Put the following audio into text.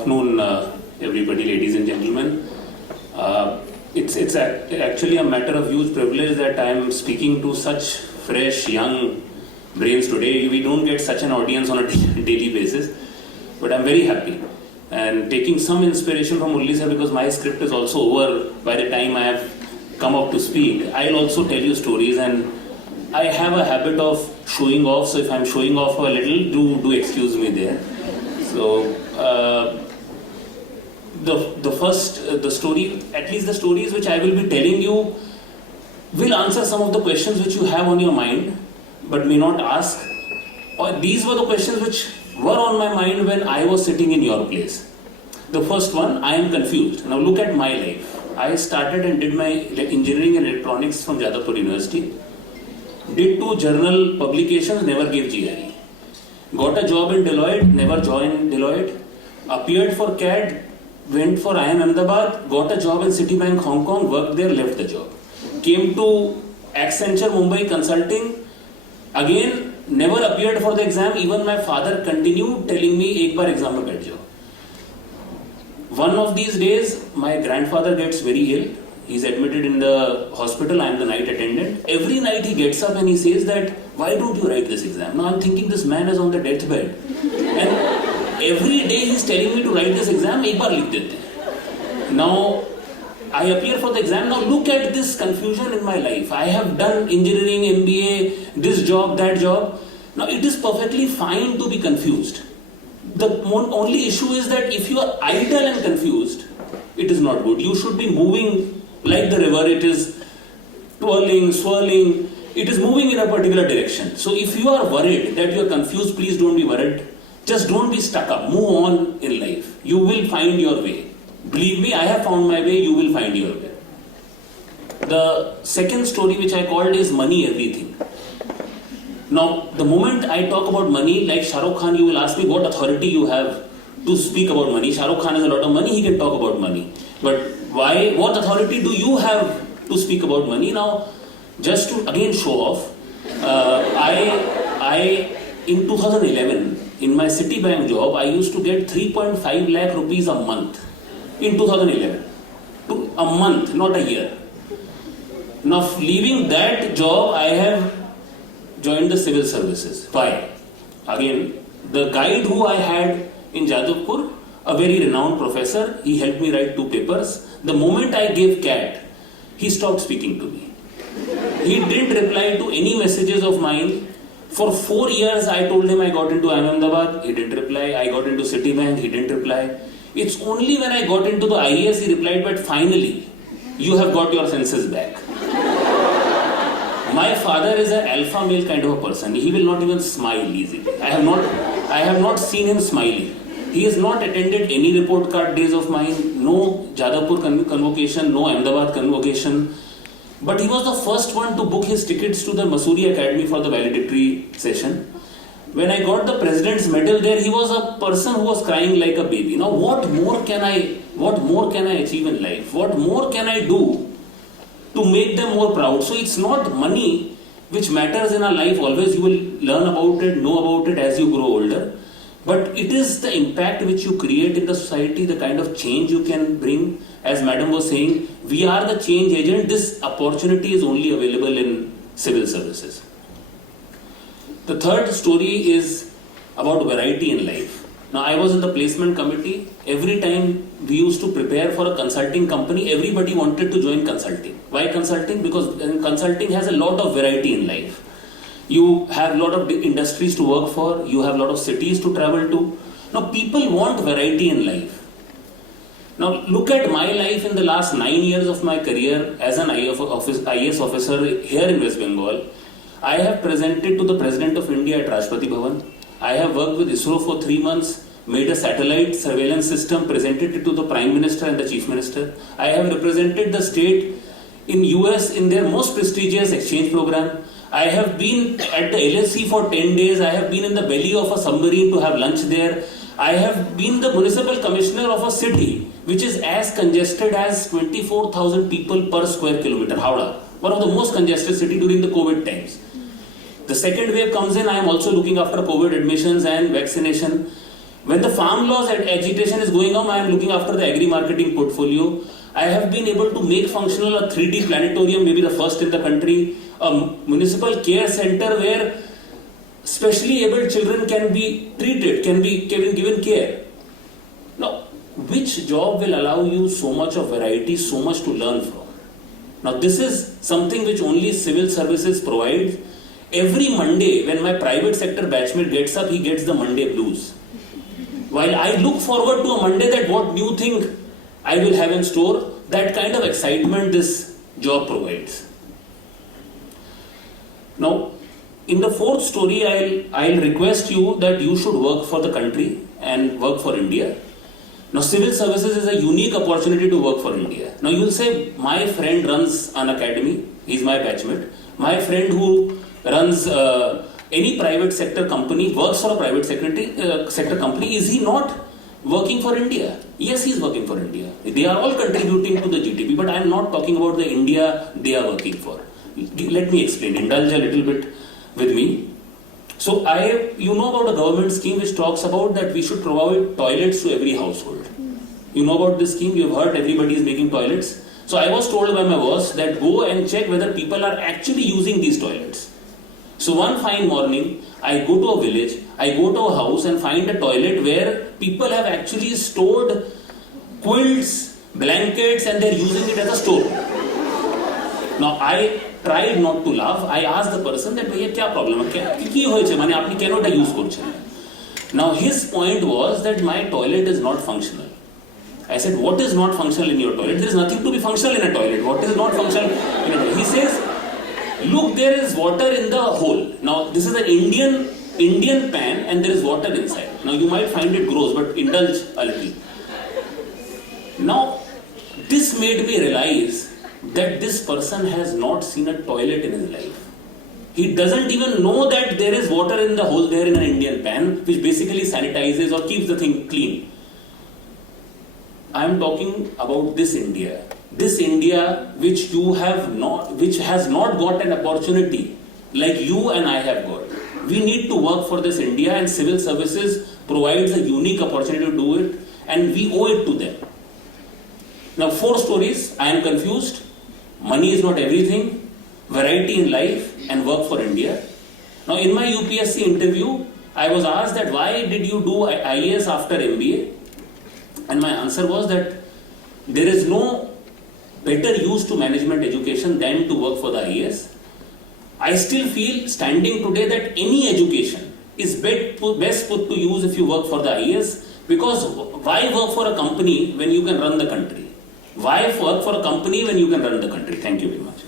afternoon, everybody, ladies and gentlemen. It's actually a matter of huge privilege that I am speaking to such fresh, young brains today. We don't get such an audience on a daily basis, but I'm very happy and taking some inspiration from Murli sir, because my script is also over by the time I have come up to speak. I'll also tell you stories, and I have a habit of showing off, so if I'm showing off a little, do excuse me there. So the story, at least the stories which I will be telling you, will answer some of the questions which you have on your mind but may not ask. Or these were the questions which were on my mind when I was sitting in your place. The first one, I am confused. Now look at my life. I started and did my engineering and electronics from Jadavpur University. Did 2 journal publications, never gave GRE. Got a job in Deloitte, never joined Deloitte. Appeared for CAD, went for IIM Ahmedabad, got a job in Citibank Hong Kong, worked there, left the job. Came to Accenture Mumbai Consulting, again never appeared for the exam. Even my father continued telling me, ek baar exam mein baith jao. One of these days, my grandfather gets very ill. He's admitted in the hospital. I am the night attendant. Every night he gets up and he says that, why don't you write this exam? Now I'm thinking this man is on the deathbed. And every day he's telling me to write this exam, ek baar likh dete. Now I appear for the exam. Now look at this confusion in my life. I have done engineering, MBA, this job, that job. Now it is perfectly fine to be confused. The only issue is that if you are idle and confused, it is not good. You should be moving like the river. It is twirling, swirling. It is moving in a particular direction. So if you are worried that you are confused, please don't be worried. Just don't be stuck up. Move on in life. You will find your way. Believe me, I have found my way. You will find your way. The second story which I called is money everything. Now, the moment I talk about money, like Shah Rukh Khan, you will ask me what authority you have to speak about money. Shah Rukh Khan has a lot of money, he can talk about money. But why? What authority do you have to speak about money? Now, just to again show off, I in 2011, in my Citibank job, I used to get 3.5 lakh rupees a month. In 2011. A month, not a year. Now, leaving that job, I have joined the civil services. Why? Again, the guide who I had in Jadavpur, a very renowned professor, he helped me write 2 papers. The moment I gave CAT, he stopped speaking to me. He didn't reply to any messages of mine. For 4 years, I told him I got into Ahmedabad, he didn't reply. I got into Citibank, he didn't reply. It's only when I got into the IAS, he replied, but finally, you have got your senses back. My father is an alpha male kind of a person. He will not even smile easily. I have not seen him smiling. He has not attended any report card days of mine, no Jadavpur convocation, no Ahmedabad convocation. But he was the first one to book his tickets to the Mussoorie Academy for the valedictory session. When I got the President's Medal there, he was a person who was crying like a baby. Now, what more can I achieve in life? What more can I do to make them more proud? So it's not money which matters in our life. Always you will learn about it, know about it as you grow older. But it is the impact which you create in the society, the kind of change you can bring. As Madam was saying, we are the change agent. This opportunity is only available in civil services. The third story is about variety in life. Now, I was in the placement committee. Every time we used to prepare for a consulting company, everybody wanted to join consulting. Why consulting? Because consulting has a lot of variety in life. You have a lot of industries to work for. You have a lot of cities to travel to. Now, people want variety in life. Now, look at my life in the last 9 years of my career as an IAS officer here in West Bengal. I have presented to the President of India at Rashtrapati Bhavan. I have worked with ISRO for 3 months, made a satellite surveillance system, presented it to the Prime Minister and the Chief Minister. I have represented the state in US in their most prestigious exchange program. I have been at the LSE for 10 days. I have been in the belly of a submarine to have lunch there. I have been the municipal commissioner of a city which is as congested as 24,000 people per square kilometer, Howrah, one of the most congested city during the COVID times. The second wave comes in, I am also looking after COVID admissions and vaccination. When the farm laws agitation is going on, I am looking after the agri-marketing portfolio. I have been able to make functional a 3D planetarium, maybe the first in the country, a municipal care center where specially able children can be treated, can be given care. Now, which job will allow you so much of variety, so much to learn from? Now, this is something which only civil services provides. Every Monday, when my private sector batchmate gets up, he gets the Monday blues. While I look forward to a Monday that what new thing I will have in store, that kind of excitement this job provides. Now, in the fourth story, I'll request you that you should work for the country and work for India. Now, civil services is a unique opportunity to work for India. Now, you will say, my friend runs an academy, he's my batchmate. My friend who runs any private sector company, works for a private sector company, is he not working for India? Yes, he is working for India. They are all contributing to the GDP, but I am not talking about the India they are working for. Let me explain, indulge a little bit with me. So you know about a government scheme which talks about that we should provide toilets to every household. You know about this scheme, you've heard everybody is making toilets. So I was told by my boss that go and check whether people are actually using these toilets. So one fine morning, I go to a village, I go to a house and find a toilet where people have actually stored quilts, blankets, and they're using it as a store. Now I tried not to laugh. I asked the person that, "Bhaiya, kya problem hai? Ki hoyeche? Mane apni keno ta use korche?" Now his point was that my toilet is not functional. I said, "What is not functional in your toilet? There is nothing to be functional in a toilet. What is not functional in a toilet?" He says, "Look, there is water in the hole." Now this is an Indian pan and there is water inside. Now you might find it gross, but indulge a little. Now this made me realize that this person has not seen a toilet in his life. He doesn't even know that there is water in the hole there in an Indian pan, which basically sanitizes or keeps the thing clean. I am talking about this India which has not got an opportunity like you and I have got. We need to work for this India, and civil services provides a unique opportunity to do it, and we owe it to them. Now 4 stories, I am confused. Money is not everything, variety in life, and work for India. Now in my UPSC interview, I was asked that why did you do IAS after MBA? And my answer was that there is no better use to management education than to work for the IAS. I still feel standing today that any education is best put to use if you work for the IAS, because why work for a company when you can run the country? Why work for a company when you can run the country? Thank you very much.